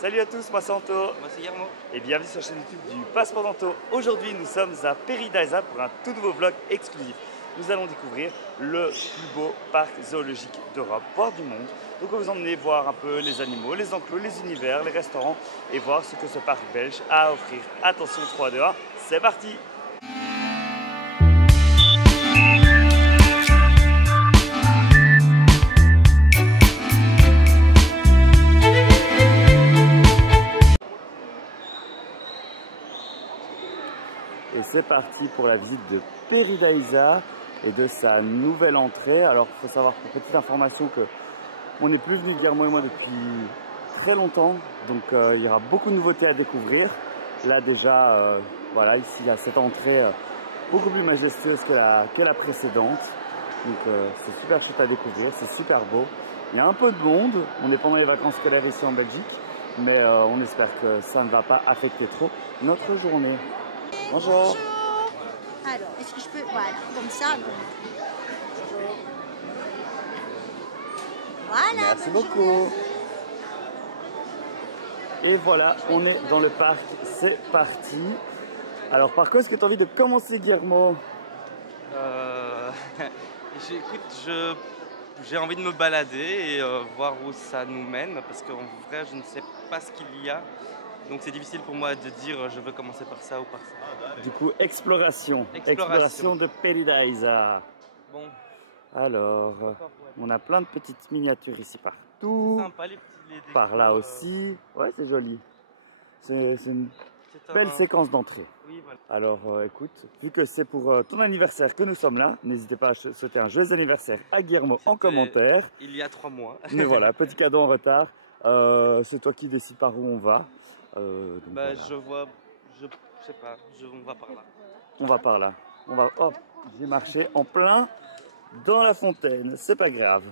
Salut à tous, moi c'est Anto. Moi c'est Guillermo. Et bienvenue sur la chaîne YouTube du Passeport d'Anto. Aujourd'hui nous sommes à Paradise pour un tout nouveau vlog exclusif. Nous allons découvrir le plus beau parc zoologique d'Europe, voire du monde. Donc on va vous emmener voir un peu les animaux, les enclos, les univers, les restaurants et voir ce que ce parc belge a à offrir. Attention 3, 2, 1, c'est parti! Et c'est parti pour la visite de Paradise et de sa nouvelle entrée. Alors il faut savoir, pour petite information, que on n'est plus venu, Guillermo et moi, depuis très longtemps. Donc il y aura beaucoup de nouveautés à découvrir. Là déjà, voilà, ici il y a cette entrée beaucoup plus majestueuse que la précédente. Donc c'est super chouette à découvrir, c'est super beau. Il y a un peu de monde, on est pendant les vacances scolaires ici en Belgique, mais on espère que ça ne va pas affecter trop notre journée. Bonjour. Bonjour. Alors, est-ce que je peux... Voilà, comme ça. Voilà. Merci beaucoup. Et voilà, on est dans le parc, c'est parti. Alors par quoi est-ce que tu as envie de commencer, Guillermo? Écoute, j'ai envie de me balader et voir où ça nous mène, parce qu'en vrai je ne sais pas ce qu'il y a. Donc c'est difficile pour moi de dire je veux commencer par ça ou par ça. Du coup, exploration de Paradise. Bon. Alors, on a plein de petites miniatures ici partout. C'est sympa les petits décors, par là aussi. Ouais, c'est joli. C'est une belle séquence d'entrée. Oui, voilà. Alors écoute, vu que c'est pour ton anniversaire que nous sommes là, n'hésitez pas à souhaiter un joyeux anniversaire à Guillermo en commentaire. Il y a 3 mois. Mais voilà, petit cadeau en retard. C'est toi qui décides par où on va. Donc bah, voilà. je sais pas, on va par là. On va par là. On va, hop, j'ai marché en plein dans la fontaine, c'est pas grave.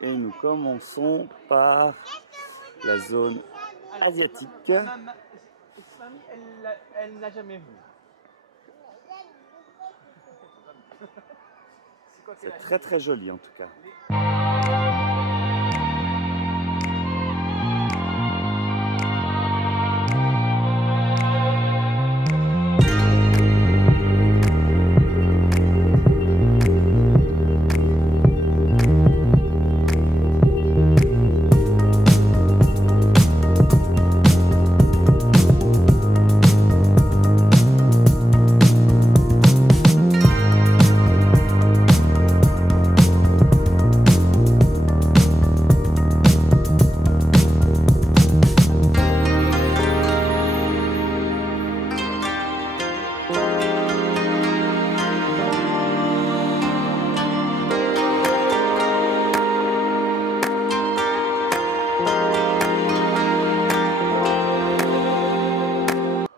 Et nous commençons par la zone asiatique. Elle n'a jamais vu. C'est très très joli en tout cas.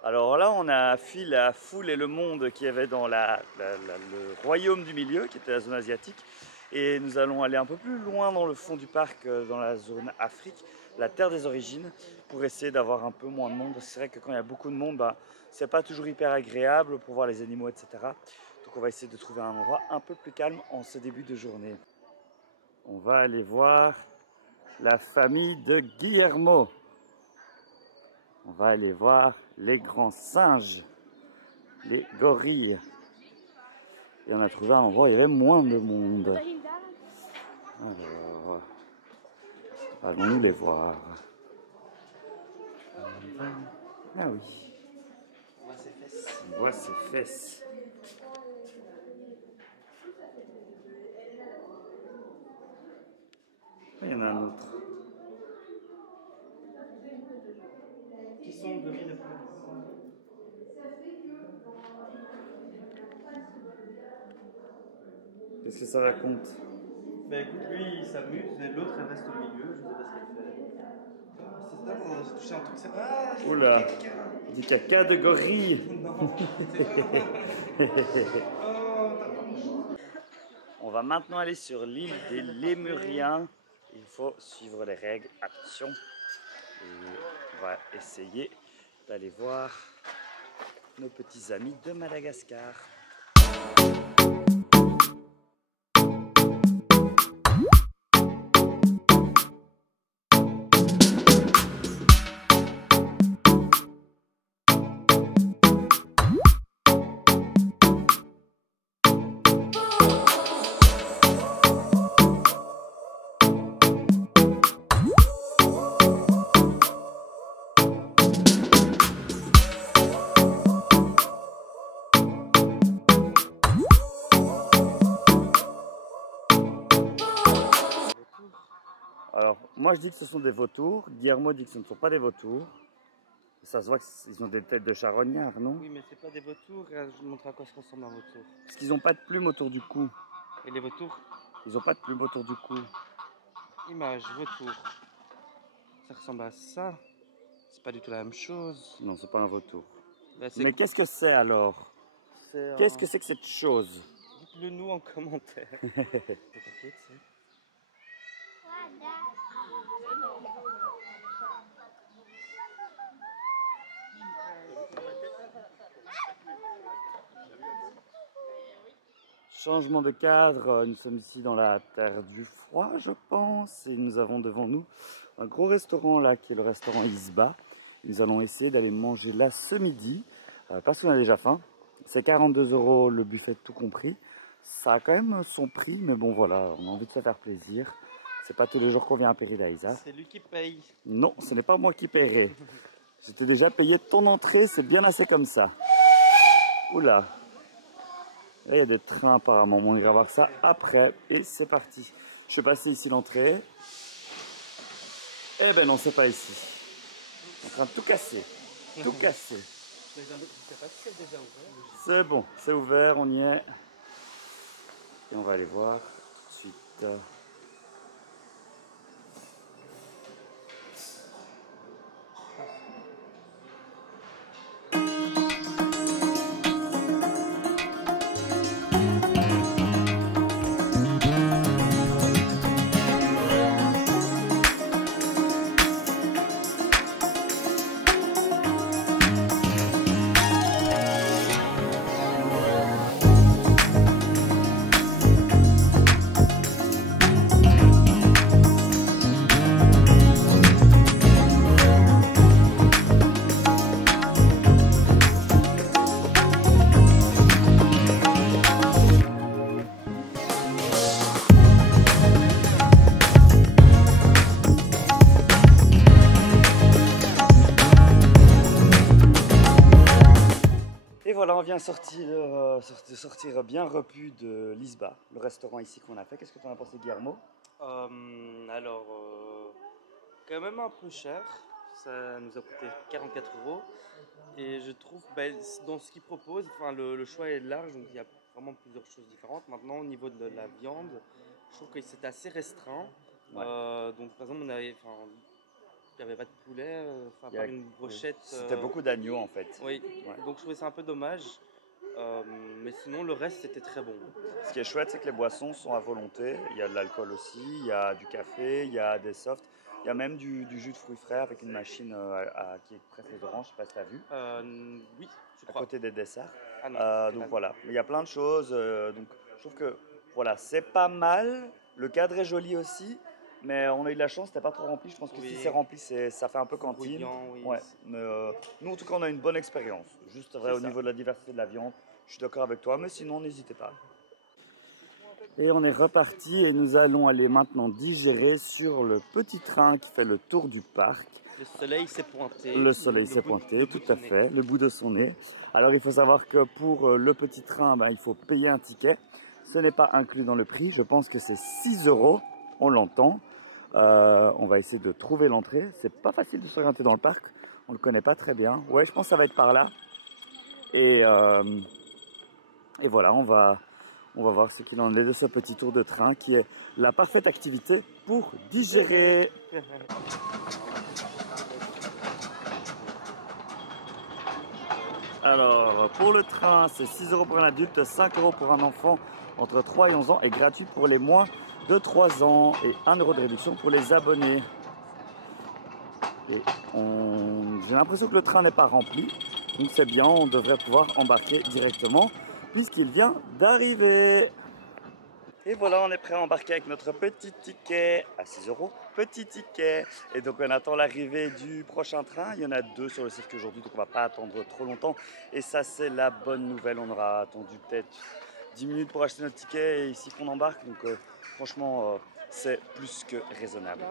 Alors là, on a fui la foule et le monde qu'il y avait dans le royaume du milieu, qui était la zone asiatique. Et nous allons aller un peu plus loin dans le fond du parc, dans la zone Afrique, la terre des origines, pour essayer d'avoir un peu moins de monde. C'est vrai que quand il y a beaucoup de monde, bah, c'est pas toujours hyper agréable pour voir les animaux, etc. Donc on va essayer de trouver un endroit un peu plus calme en ce début de journée. On va aller voir la famille de Guillermo. On va aller voir les grands singes, les gorilles. Et on a trouvé un endroit où il y avait moins de monde. Alors, allons-nous les voir. Ah oui. On voit ses fesses. On voit ses fesses. Ah, il y en a un autre. Qui sont le gorille de France? Qu'est-ce que ça raconte? Bah écoute, lui il s'amuse et l'autre elle reste au milieu, je sais pas ce qu'elle fait. C'est ça, on a touché un truc, c'est pas. Oula, du caca de gorille. Non, On va maintenant aller sur l'île des Lémuriens. Il faut suivre les règles, attention. Et on va essayer d'aller voir nos petits amis de Madagascar. Alors, moi je dis que ce sont des vautours. Guillermo dit que ce ne sont pas des vautours. Ça se voit qu'ils ont des têtes de charognard, non? Oui, mais c'est pas des vautours. Je vous montre à quoi ça ressemble un vautour. Parce qu'ils n'ont pas de plumes autour du cou. Et les vautours? Ils n'ont pas de plumes autour du cou. Image, vautour. Ça ressemble à ça. C'est pas du tout la même chose. Non, c'est pas un vautour. Là, Mais qu'est-ce que c'est alors? Qu'est-ce que c'est que cette chose? Dites-le nous en commentaire. T'inquiète, c'est... Changement de cadre, nous sommes ici dans la terre du froid, je pense, et nous avons devant nous un gros restaurant là qui est le restaurant Isba. Nous allons essayer d'aller manger là ce midi, parce qu'on a déjà faim. C'est 42 € le buffet tout compris. Ça a quand même son prix, mais bon voilà, on a envie de se faire plaisir. C'est pas tous les jours qu'on vient à Péridaïsa. C'est lui qui paye. Non, ce n'est pas moi qui paierai. J'étais déjà payé ton entrée, c'est bien assez comme ça. Oula. Là, il y a des trains apparemment, on ira voir ça après et c'est parti. Je vais passer ici l'entrée. Eh ben non, c'est pas ici. On est en train de tout casser. Tout casser. C'est bon, c'est ouvert, on y est. Et on va aller voir tout de suite. Et voilà, on vient sortir bien repu de l'Isba, le restaurant ici qu'on a fait. Qu'est-ce que tu en as pensé, Guillermo? Alors, quand même un peu cher. Ça nous a coûté 44 €. Et je trouve, dans ce qu'ils proposent, le choix est large, donc il y a vraiment plusieurs choses différentes. Maintenant, au niveau de la viande, je trouve que c'est assez restreint. Ouais. Donc, par exemple, il n'y avait pas de poulet, à part une brochette. C'était beaucoup d'agneaux en fait. Oui, Ouais. donc je trouvais ça un peu dommage. Mais sinon, le reste, c'était très bon. Ce qui est chouette, c'est que les boissons sont à volonté. Il y a de l'alcool aussi, il y a du café, il y a des softs. Il y a même du jus de fruits frais avec une machine qui presse les oranges, je ne sais pas si tu as vu. Oui, je À crois. côté des desserts. Ah non, Donc voilà, il y a plein de choses. Donc je trouve que voilà, c'est pas mal. Le cadre est joli aussi. Mais on a eu de la chance, c'était pas trop rempli. Je pense que Oui. si c'est rempli, ça fait un peu cantine. Brouillant, oui. Ouais. Mais, nous, en tout cas, on a une bonne expérience. Juste vrai, C'est au ça. niveau de la diversité de la viande, je suis d'accord avec toi. Mais sinon, n'hésitez pas. Et on est reparti et nous allons aller maintenant digérer sur le petit train qui fait le tour du parc. Le soleil s'est pointé. Le soleil s'est pointé, tout à fait, le bout de son nez. Alors il faut savoir que pour le petit train, il faut payer un ticket. Ce n'est pas inclus dans le prix, je pense que c'est 6 €, on l'entend. On va essayer de trouver l'entrée. C'est pas facile de s'orienter dans le parc, on ne le connaît pas très bien. Ouais, je pense que ça va être par là. Et voilà, on va voir ce qu'il en est de ce petit tour de train qui est la parfaite activité pour digérer. Alors, pour le train, c'est 6 € pour un adulte, 5 € pour un enfant entre 3 et 11 ans et gratuit pour les moins de 3 ans et 1 € de réduction pour les abonnés. Et j'ai l'impression que le train n'est pas rempli, donc c'est bien, on devrait pouvoir embarquer directement puisqu'il vient d'arriver. Et voilà, on est prêt à embarquer avec notre petit ticket à 6 €, petit ticket. Et donc on attend l'arrivée du prochain train. Il y en a 2 sur le circuit aujourd'hui, donc on ne va pas attendre trop longtemps. Et ça, c'est la bonne nouvelle. On aura attendu peut-être 10 minutes pour acheter notre ticket et ici qu'on embarque. Donc franchement, c'est plus que raisonnable.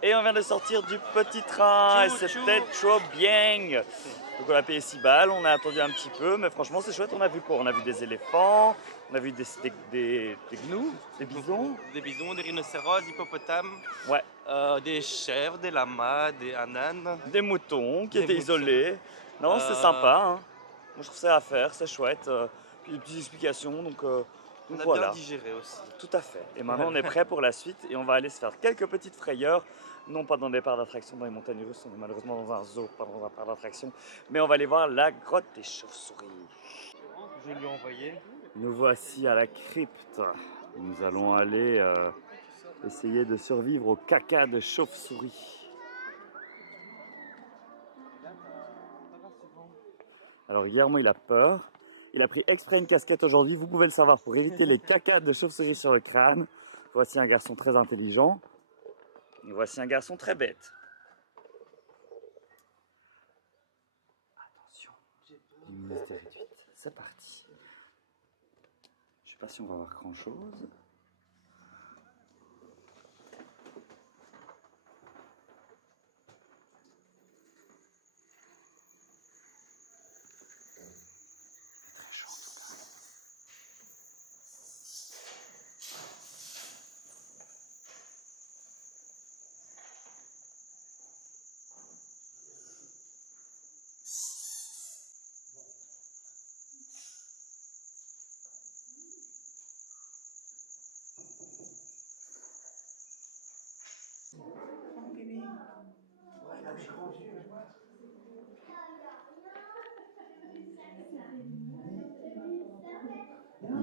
Et on vient de sortir du petit train et c'était trop bien. Donc on a payé 6 balles, on a attendu un petit peu, mais franchement c'est chouette. On a vu quoi? On a vu des éléphants, on a vu des gnous, des bisons. Des bisons, des rhinocéros, des hippopotames, Ouais, des chèvres, des lamas, des ânes. des moutons qui Des étaient moutons. isolés. Non, c'est sympa. Hein. Moi je trouve ça à faire, c'est chouette. Puis des petites explications, donc On a voilà. bien digéré aussi. Tout à fait. Et maintenant on est prêt pour la suite et on va aller se faire quelques petites frayeurs. Non pas dans des parcs d'attractions dans les montagnes russes, on est malheureusement dans un zoo, pas dans un parc d'attractions. Mais on va aller voir la grotte des chauves-souris. Je lui ai envoyé. Nous voici à la crypte. Nous allons aller essayer de survivre au caca de chauve-souris. Alors Guillermo il a peur. Il a pris exprès une casquette aujourd'hui, vous pouvez le savoir, pour éviter les cacas de chauve-souris sur le crâne. Voici un garçon très intelligent. Et voici un garçon très bête. Attention, luminosité réduite, c'est parti. Je sais pas si on va voir grand chose. Très chaud en tout cas.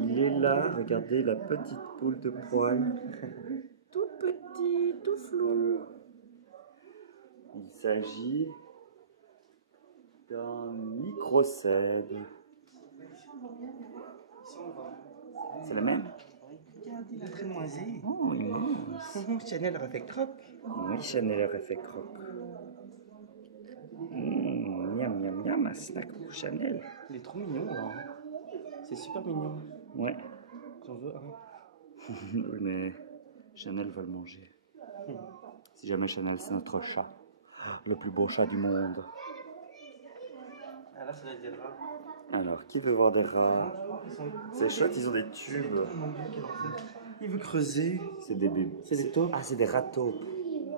Il est là, regardez la petite boule de poils. Tout petit, tout flou. Il s'agit d'un microcèbe. C'est le même? Regarde, il est très moisi. Oh, immense. Chanel aurait fait croque. Oui, Chanel aurait fait croque. Miam, miam, miam, un snack pour Chanel. Il est trop mignon, là. C'est super mignon. Ouais. J'en veux un. Oui, mais Chanel va le manger. Si jamais Chanel, c'est notre chat. Le plus beau chat du monde. Ah là, ça doit être des rats. Alors, qui veut voir des rats? C'est chouette, ils ont des tubes. Mon Dieu, quel enfer. Il veut creuser. C'est des bébés. C'est des taupes. Ah, c'est des rats-taupes.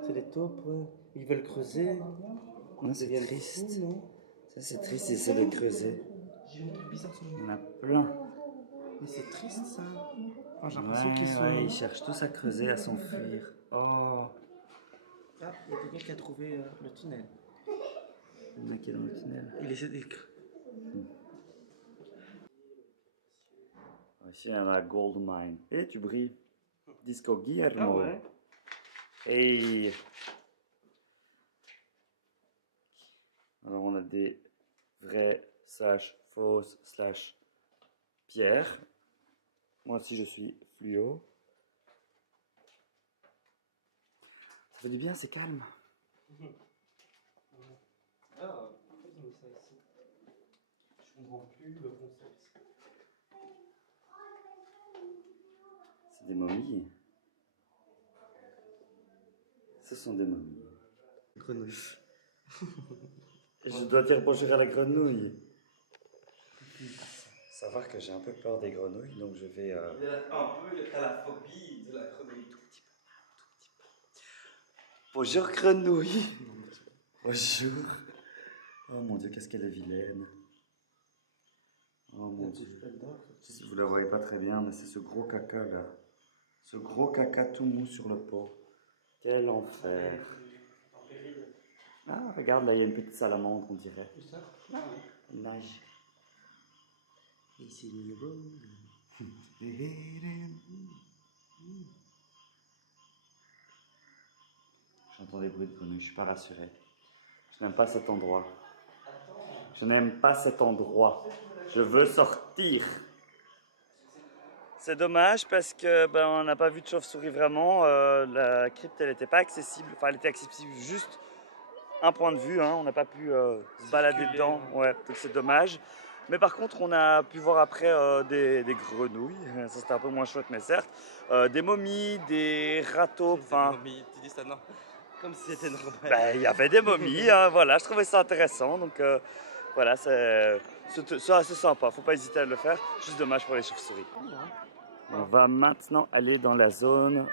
C'est des taupes, ouais. Ils veulent creuser. Non, c'est deviennent triste. fous, non? Ça, c'est triste, ils essaient de creuser. J'ai vu un truc bizarre sur Il y le. en a plein. Mais c'est triste, ça. Enfin, j'ai l'impression qu'ils sont. Ouais, ils cherchent tous à creuser, à s'enfuir. Oh, Ah, il y a quelqu'un qui a trouvé le tunnel. il y en a qui est dans le tunnel. Il essaie de. Ici, il y a la Gold Mine. Et tu brilles. Disco Guillermo. Ah ouais. Hey. Alors, on a des vrais / fausses / pierres. Moi aussi, je suis fluo. Ça fait du bien, c'est calme. Ah, pourquoi ils ont mis ça ici? Je comprends plus le concept. C'est des momies. Ce sont des momies. Grenouille. Je dois dire bonjour à la grenouille. Savoir que j'ai un peu peur des grenouilles, donc je vais... Il a un peu la phobie de la grenouille. Bonjour grenouille. Bonjour. Oh mon dieu, qu'est-ce qu'elle est vilaine. Oh mon dieu. Vous la voyez pas très bien, mais c'est ce gros caca là. Ce gros caca tout mou sur le pot. Quel enfer. Ah, regarde, là, il y a une petite salamandre, on dirait. C'est ça? Elle nage. Ici, le J'entends des bruits de grenouilles, je suis pas rassuré. Je n'aime pas cet endroit. Je n'aime pas cet endroit. Je veux sortir. C'est dommage parce que on n'a pas vu de chauve-souris vraiment. La crypte, elle n'était pas accessible. Enfin, elle était accessible juste un point de vue. Hein. On n'a pas pu se balader dedans. Ouais, donc c'est dommage. Mais par contre, on a pu voir après des grenouilles. Ça, c'était un peu moins chouette, mais certes. Des momies, des râteaux. Enfin, Tu dis ça, non? Comme si c'était normal. il y avait des momies. Hein, voilà, je trouvais ça intéressant. Donc voilà, c'est assez sympa. Faut pas hésiter à le faire. Juste dommage pour les chauves-souris. On va maintenant aller dans la zone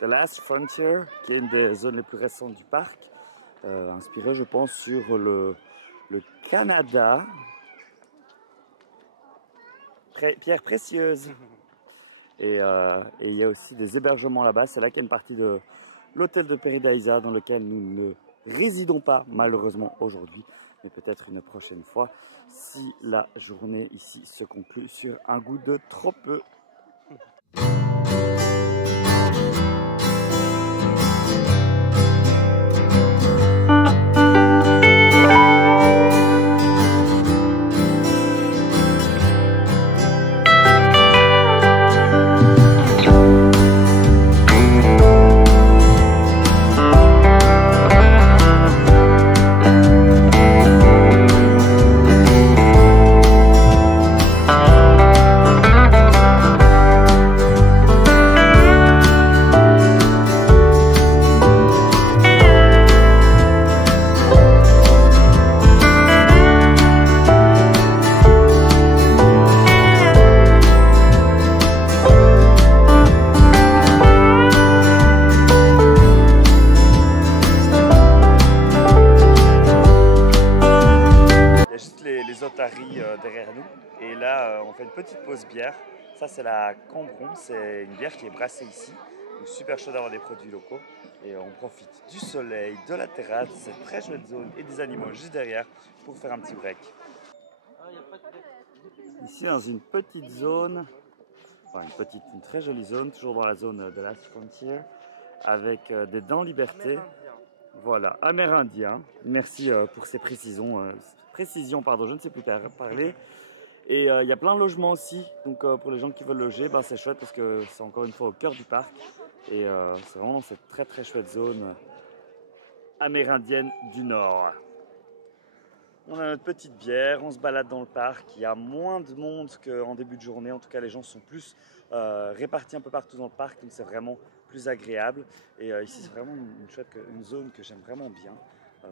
The Last Frontier, qui est une des zones les plus récentes du parc, inspirée, je pense, sur le Canada. Pierre précieuse. Et il y a aussi des hébergements là-bas. C'est là qu'il y a une partie de l'hôtel de Paradisa dans lequel nous ne résidons pas, malheureusement, aujourd'hui. Mais peut-être une prochaine fois, si la journée ici se conclut sur un goût de trop peu. Derrière nous et là on fait une petite pause bière. Ça c'est la Cambron, c'est une bière qui est brassée ici, donc super chaud d'avoir des produits locaux et on profite du soleil, de la terrasse, de cette très chouette zone et des animaux juste derrière pour faire un petit break. Ici dans une petite zone, enfin une très jolie zone, toujours dans la zone de Last Frontier avec des dents liberté. Voilà, amérindien. Merci pour ces précisions, je ne sais plus parler. Et il y a plein de logements aussi, donc pour les gens qui veulent loger, c'est chouette parce que c'est encore une fois au cœur du parc. Et c'est vraiment dans cette très très chouette zone amérindienne du Nord. On a notre petite bière, on se balade dans le parc, il y a moins de monde qu'en début de journée, en tout cas les gens sont plus répartis un peu partout dans le parc, donc c'est vraiment plus agréable. Et ici c'est vraiment une zone que j'aime vraiment bien,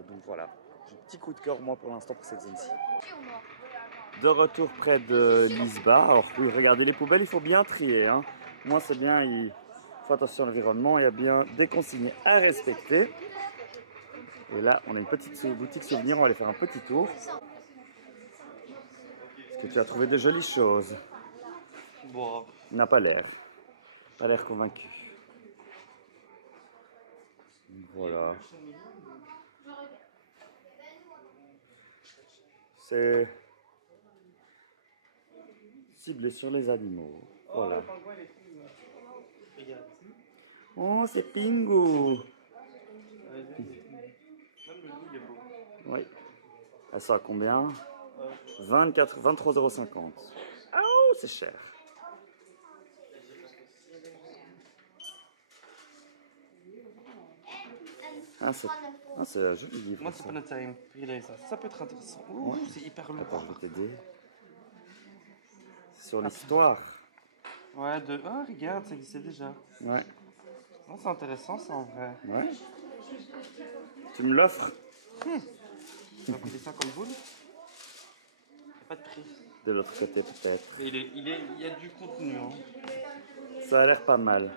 donc voilà, j'ai un petit coup de cœur moi pour l'instant pour cette zone-ci. De retour près de l'Isba, alors regardez les poubelles, il faut bien trier, hein. Moi c'est bien, il faut attention à l'environnement, il y a bien des consignes à respecter. Et là, on a une petite boutique souvenir, on va aller faire un petit tour. Est-ce que tu as trouvé de jolies choses? Bon. Il n'a pas l'air convaincu. Voilà. C'est ciblé sur les animaux. Voilà. Oh, c'est Pingu. Oui. Elle sera à combien? 23,50 €. Ah, oh, c'est cher. Ah, c'est un joli livre. Moi, c'est pas notre time. Ça peut être intéressant. Ouh, ouais. C'est hyper long. Attends, je vais t'aider. Sur l'histoire. Ouais, ah, regarde, ça existait déjà. Ouais. Oh, c'est intéressant, ça, en vrai. Ouais. Tu me l'offres? Ça va coûter 50 boules. Il n'y a pas de prix. De l'autre côté, peut-être. Mais il y a du contenu. Hein. Ça a l'air pas mal.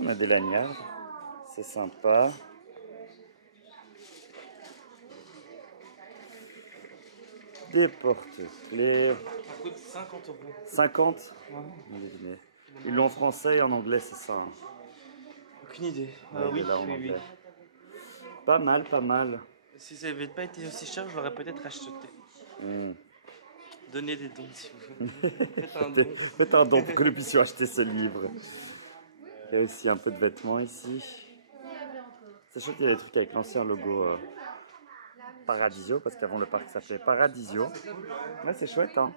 On a des lanières. C'est sympa. Des porte-clés. Ça coûte 50 €. 50? Ouais. Ils l'ont en français et en anglais, c'est ça. Aucune idée. Ouais, Oui, là, en oui, anglais. Pas mal, pas mal. Si ça n'avait pas été aussi cher, je l'aurais peut-être acheté. Donnez des dons si vous voulez. Faites un don. Faites un don pour que nous puissions acheter ce livre. Il y a aussi un peu de vêtements ici. C'est chouette qu'il y a des trucs avec l'ancien logo Paradisio, parce qu'avant le parc s'appelait Paradisio. Ouais, c'est chouette, hein.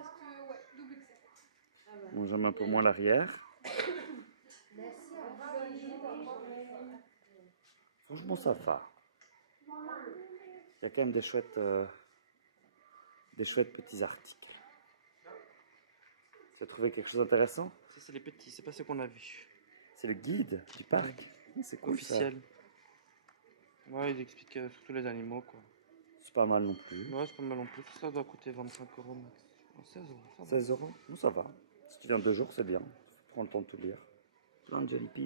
Bon, j'aime un peu moins l'arrière. Franchement, ça va. Il y a quand même des chouettes petits articles. Tu as trouvé quelque chose d'intéressant? Ça, c'est les petits, c'est pas ce qu'on a vu. C'est le guide du parc. C'est cool, officiel. Ça. Ouais, il explique surtout les animaux, quoi. C'est pas mal non plus. Ouais, c'est pas mal non plus. Ça doit coûter 25 € max. 16 €. 16 €? Non, ça va. Si tu viens 2 jours, c'est bien. Prends le temps de tout lire. Plein de jolies pins.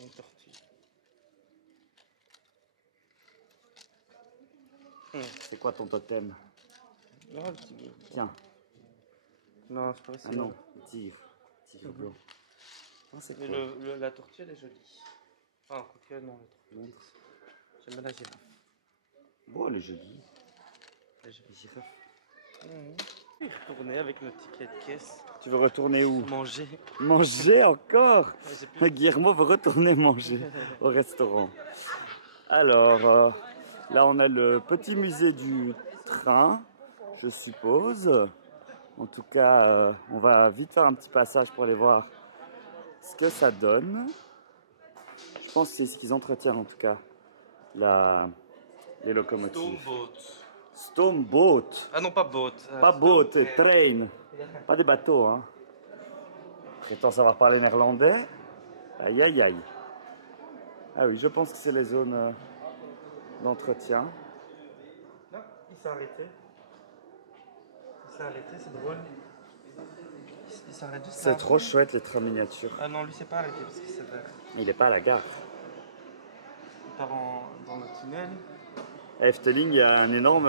Une tortue. C'est quoi ton totem? Non, le tigre. Tiens. Non, c'est pas vrai. Ah non, le tigre. Tigre blanc. Ah, c'est mais cool. la tortue, elle est jolie. Ah, quoique, non, la tortue. J'aime bien la girafe. Bon, elle est jolie. La girafe. Retourner avec nos tickets de caisse. Tu veux retourner où? Manger. Manger encore? Ouais, Guillermo veut retourner manger au restaurant. Alors, là on a le petit musée du train, je suppose. En tout cas, on va vite faire un petit passage pour aller voir ce que ça donne. Je pense que c'est ce qu'ils entretiennent en tout cas, les locomotives. Stoomboot. Ah non, pas boat. Pas boat, train. Pas des bateaux, hein. Prétend savoir parler néerlandais. Aïe, aïe, aïe. Ah oui, je pense que c'est les zones d'entretien. Non, il s'est arrêté. Il s'est arrêté, c'est drôle. Il s'arrête juste là. C'est trop chouette les trains miniatures. Ah non, lui s'est pas arrêté parce qu'il s'est vert. Il n'est pas à la gare. Il part dans le tunnel. À Efteling, il y a un énorme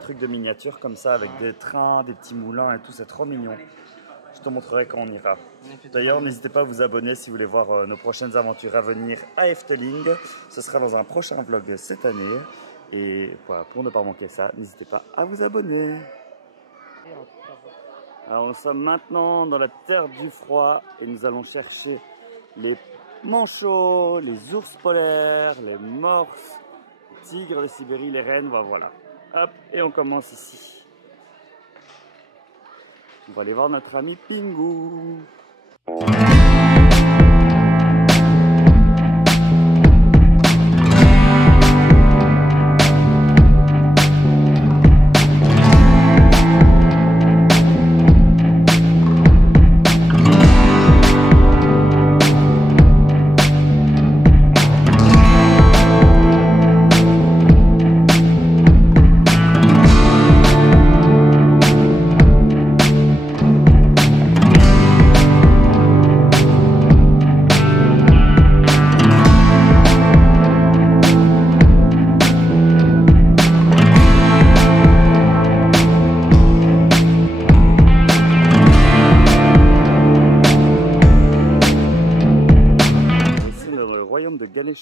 truc de miniature comme ça, avec des trains, des petits moulins et tout, c'est trop mignon. Je te montrerai quand on ira. D'ailleurs, n'hésitez pas à vous abonner si vous voulez voir nos prochaines aventures à venir à Efteling. Ce sera dans un prochain vlog cette année. Et voilà, pour ne pas manquer ça, n'hésitez pas à vous abonner. Alors, nous sommes maintenant dans la terre du froid et nous allons chercher les manchots, les ours polaires, les morses, les tigres de Sibérie, les rennes, voilà. Hop, et on commence ici. On va aller voir notre ami Pingu.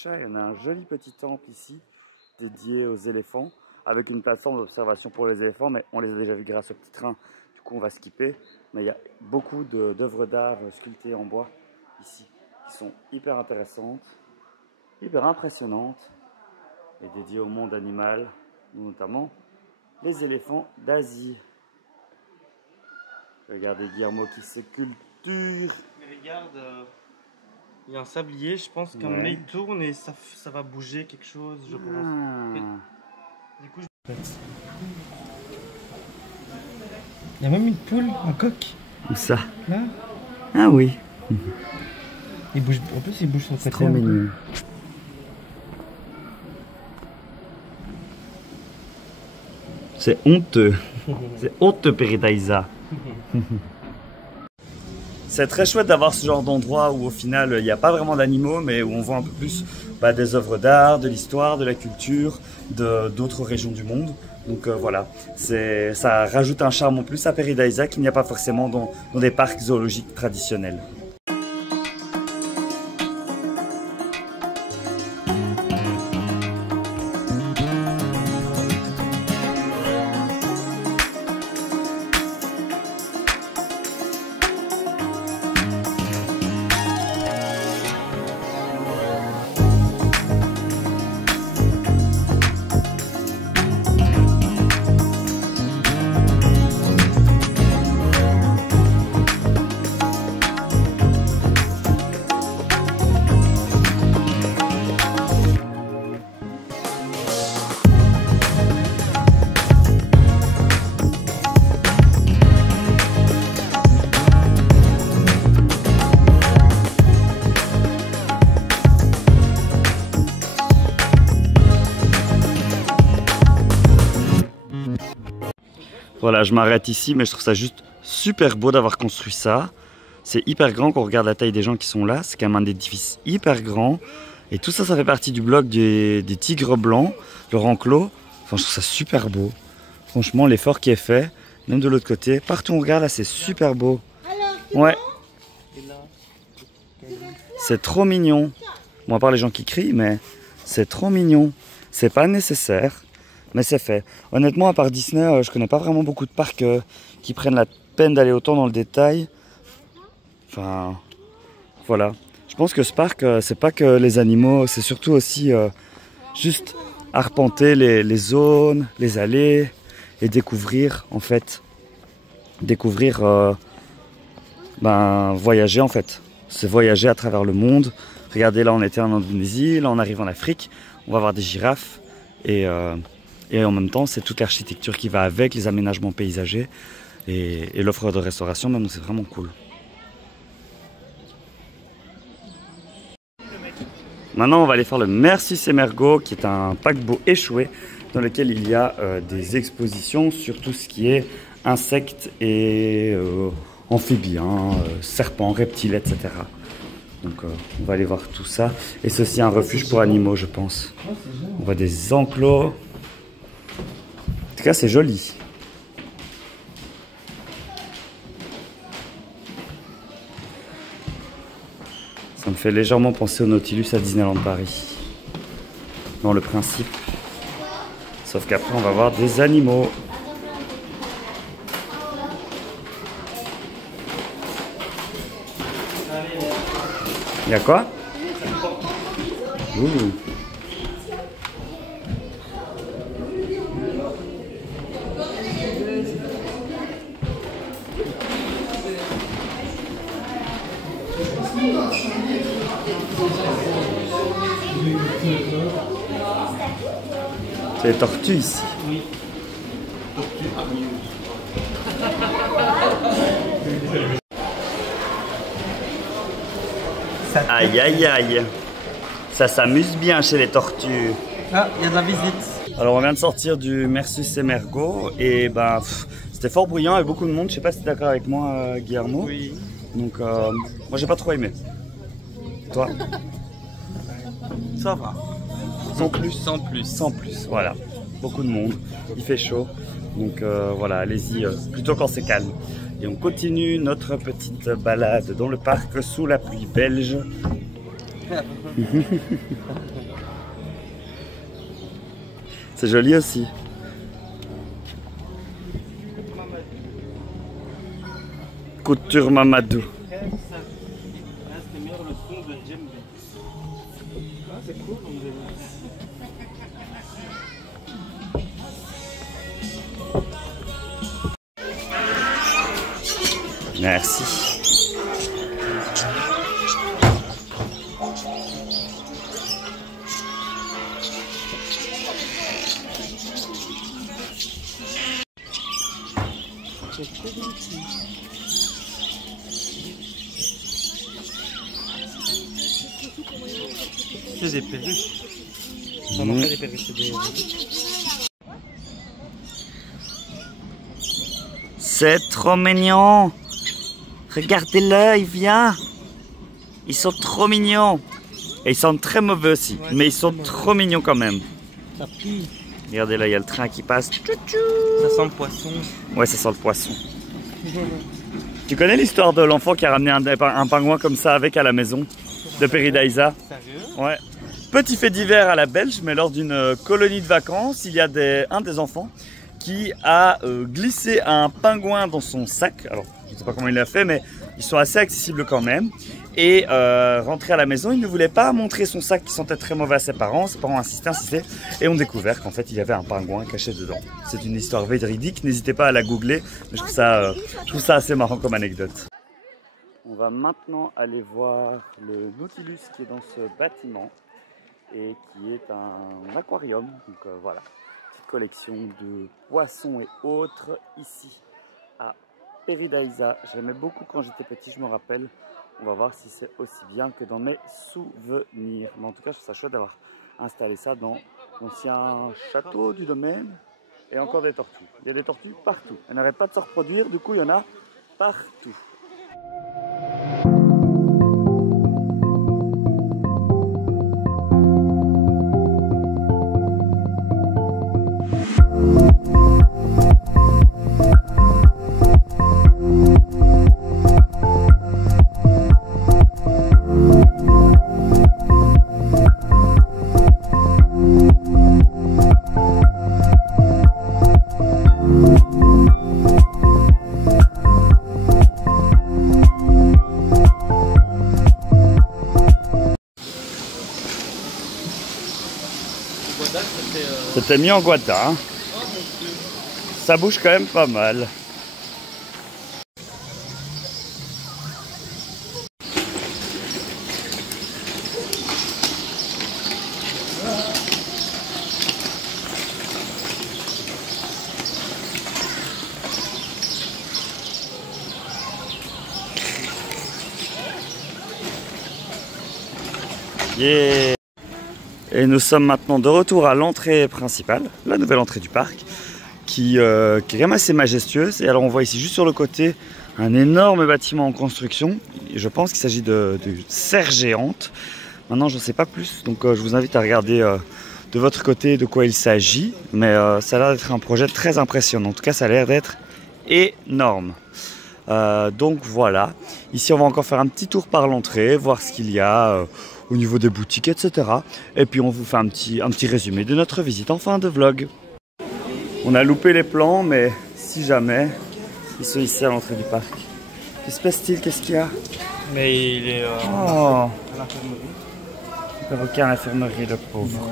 Il y en a un joli petit temple ici dédié aux éléphants avec une plateforme d'observation pour les éléphants, mais on les a déjà vus grâce au petit train, du coup on va skipper. Mais il y a beaucoup d'œuvres d'art sculptées en bois ici qui sont hyper intéressantes, hyper impressionnantes et dédiées au monde animal, notamment les éléphants d'Asie. Regardez Guillermo qui se culture. Mais regarde, il y a un sablier, je pense qu'un moment il tourne et ça va bouger quelque chose, je pense. Et, du coup, il y a même une poule, un coq. Où ça? Là. Ah oui. Il bouge, en plus il bouge sur le côté. Trop mignon. C'est honteux. C'est honteux, Peridaisa. C'est très chouette d'avoir ce genre d'endroit où au final il n'y a pas vraiment d'animaux, mais où on voit un peu plus des œuvres d'art, de l'histoire, de la culture, d'autres régions du monde. Donc voilà, ça rajoute un charme en plus à Peridaisa qu'il n'y a pas forcément dans des parcs zoologiques traditionnels. Voilà, je m'arrête ici, mais je trouve ça juste super beau d'avoir construit ça. C'est hyper grand quand on regarde la taille des gens qui sont là. C'est quand même un édifice hyper grand. Et tout ça, ça fait partie du bloc des Tigres Blancs, le Ranclos. Enfin, je trouve ça super beau. Franchement, l'effort qui est fait, même de l'autre côté. Partout où on regarde, là, c'est super beau. Ouais. C'est trop mignon. Bon, à part les gens qui crient, mais c'est trop mignon. C'est pas nécessaire, mais c'est fait. Honnêtement, à part Disney, je connais pas vraiment beaucoup de parcs qui prennent la peine d'aller autant dans le détail. Enfin, voilà. Je pense que ce parc, c'est pas que les animaux, c'est surtout aussi juste arpenter les zones, les allées et découvrir, en fait. Découvrir, voyager, en fait. C'est voyager à travers le monde. Regardez, là, on était en Indonésie, là, on arrive en Afrique. On va voir des girafes et en même temps, c'est toute l'architecture qui va avec, les aménagements paysagers et l'offre de restauration, même, c'est vraiment cool. Maintenant, on va aller faire le Mercius Emergo, qui est un paquebot échoué dans lequel il y a des expositions sur tout ce qui est insectes et amphibiens, serpents, reptiles, etc. Donc on va aller voir tout ça. Et c'est aussi un refuge pour animaux, je pense. On voit des enclos. En tout cas, c'est joli. Ça me fait légèrement penser au Nautilus à Disneyland Paris. Dans le principe. Sauf qu'après, on va voir des animaux. Il y a quoi? Ouh. C'est les tortues ici. Oui. Aïe aïe aïe. Ça s'amuse bien chez les tortues. Ah, il y a de la visite. Alors on vient de sortir du Mercius Emergo et c'était fort bruyant avec beaucoup de monde. Je sais pas si tu es d'accord avec moi, Guillermo. Oui. Donc moi j'ai pas trop aimé. Toi? Ça va. Sans plus. Sans plus. Sans plus, voilà. Beaucoup de monde, il fait chaud. Donc voilà, allez-y plutôt quand c'est calme. Et on continue notre petite balade dans le parc sous la pluie belge. C'est joli aussi. Couture Mamadou. Merci. C'est des perruques. On en fait des perruques, c'est des... C'est trop mignon. Regardez-le, il vient. Ils sont trop mignons. Et ils sont très mauvais aussi. Ouais, mais ils sont trop mignons quand même. Ça pue. Regardez là, il y a le train qui passe. Ça sent le poisson. Ouais, ça sent le poisson. Tu connais l'histoire de l'enfant qui a ramené un pingouin comme ça avec à la maison de Paradisa? Sérieux? Ouais. Petit fait divers à la Belge, mais lors d'une colonie de vacances, il y a un des enfants qui a glissé un pingouin dans son sac. Alors, je ne sais pas comment il l'a fait, mais ils sont assez accessibles quand même. Et rentré à la maison, il ne voulait pas montrer son sac qui sentait très mauvais à ses parents. Ses parents insistaient et ont découvert qu'en fait, il y avait un pingouin caché dedans. C'est une histoire véridique, n'hésitez pas à la googler. Mais je trouve ça assez marrant comme anecdote. On va maintenant aller voir le Nautilus qui est dans ce bâtiment et qui est un aquarium. Donc voilà, petite collection de poissons et autres ici à Paradisa. J'aimais beaucoup quand j'étais petit, je me rappelle. On va voir si c'est aussi bien que dans mes souvenirs. Mais en tout cas, je trouve ça chouette d'avoir installé ça dans l'ancien château du domaine. Et encore des tortues. Il y a des tortues partout. Elles n'arrêtent pas de se reproduire, du coup il y en a partout. C'était mis en Guata. Hein. Ça bouge quand même pas mal. Yeah. Et nous sommes maintenant de retour à l'entrée principale, la nouvelle entrée du parc, qui est quand même assez majestueuse. Et alors on voit ici juste sur le côté un énorme bâtiment en construction. Et je pense qu'il s'agit de serre géante. Maintenant je ne sais pas plus, donc je vous invite à regarder de votre côté de quoi il s'agit. Mais ça a l'air d'être un projet très impressionnant. En tout cas ça a l'air d'être énorme. Donc voilà, ici on va encore faire un petit tour par l'entrée, voir ce qu'il y a au niveau des boutiques, etc. Et puis on vous fait un petit résumé de notre visite en fin de vlog. On a loupé les plans, mais si jamais, ils sont ici à l'entrée du parc. Que se passe-t-il? Qu'est-ce qu'il y a? Mais il est à l'infirmerie. Perroquet à l'infirmerie, le pauvre.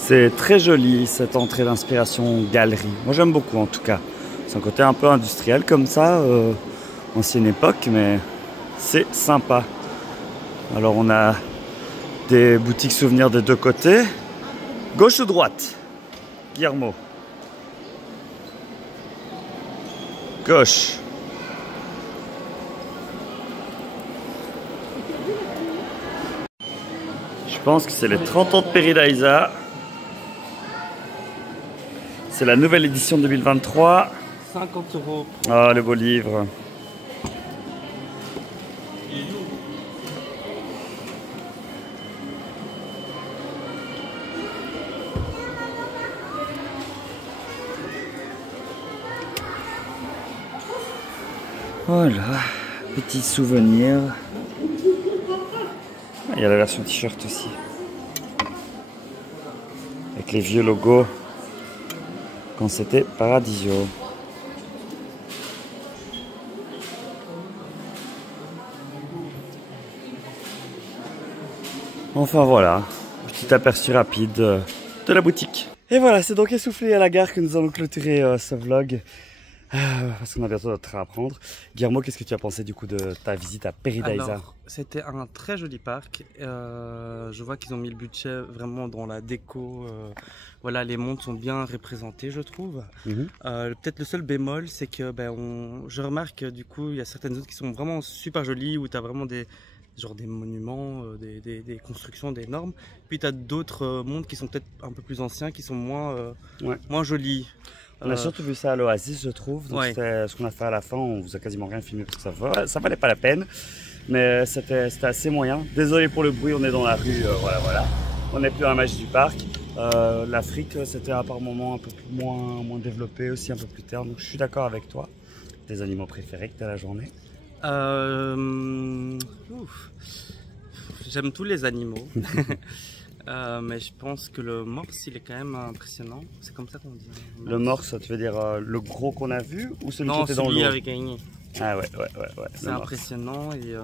C'est très joli cette entrée d'inspiration galerie. Moi j'aime beaucoup en tout cas. C'est un côté un peu industriel comme ça, ancienne époque, mais c'est sympa. Alors on a des boutiques souvenirs des deux côtés. Gauche ou droite? Guillermo. Gauche. Je pense que c'est les 30 ans de Peridaisa. C'est la nouvelle édition 2023. 50 €. Ah, le beau livre. Voilà, petit souvenir. Il y a la version t-shirt aussi. Avec les vieux logos quand c'était Paradisio. Enfin voilà, petit aperçu rapide de la boutique. Et voilà, c'est donc essoufflé à la gare que nous allons clôturer ce vlog. Parce qu'on a bientôt notre train à prendre. Guillermo, qu'est-ce que tu as pensé du coup de ta visite à Peridaisa? Alors, c'était un très joli parc. Je vois qu'ils ont mis le budget vraiment dans la déco. Voilà, les mondes sont bien représentés, je trouve. Peut-être le seul bémol, c'est que je remarque du coup, il y a certaines zones qui sont vraiment super jolies, où tu as vraiment des monuments, des constructions, des normes. Puis tu as d'autres mondes qui sont peut-être un peu plus anciens, qui sont moins jolis. On a surtout vu ça à l'Oasis, je trouve. Donc c'était ce qu'on a fait à la fin. On vous a quasiment rien filmé parce que ça valait pas la peine. Mais c'était assez moyen. Désolé pour le bruit, on est dans la rue. Voilà. On n'est plus dans la magie du parc. L'Afrique, c'était à par moments un peu moins développé, aussi un peu plus tard. Donc je suis d'accord avec toi. Tes animaux préférés que tu as la journée? J'aime tous les animaux. Mais je pense que le morse, il est quand même impressionnant. C'est comme ça qu'on dit. Le morse, tu veux dire le gros qu'on a vu ou celui qui était dans l'eau? Non, celui avec Agné. Ah ouais. C'est impressionnant et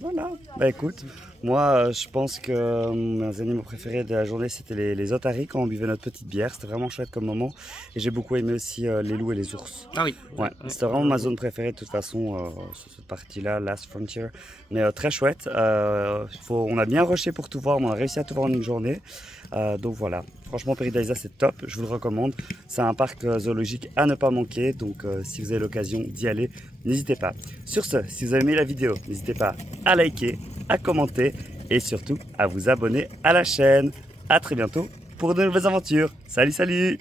voilà. Bah écoute, moi je pense que mes animaux préférés de la journée c'était les otaries quand on buvait notre petite bière. C'était vraiment chouette comme moment. Et j'ai beaucoup aimé aussi les loups et les ours. Ah oui. Ouais, c'était vraiment ma zone préférée de toute façon sur cette partie-là, Last Frontier. Mais très chouette. On a bien rushé pour tout voir, mais on a réussi à tout voir en une journée. Donc voilà, franchement Peridaisa c'est top, je vous le recommande. C'est un parc zoologique à ne pas manquer. Donc si vous avez l'occasion d'y aller, n'hésitez pas. Sur ce, si vous avez aimé la vidéo, n'hésitez pas à liker, à commenter et surtout à vous abonner à la chaîne. A très bientôt pour de nouvelles aventures. Salut, salut!